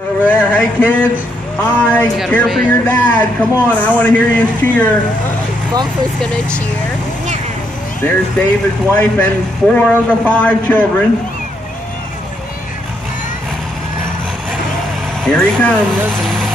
Over there, hey kids, hi, cheer for your dad. Come on, I want to hear you cheer. Bumper's gonna cheer. There's David's wife and 4 of the 5 children. Here he comes.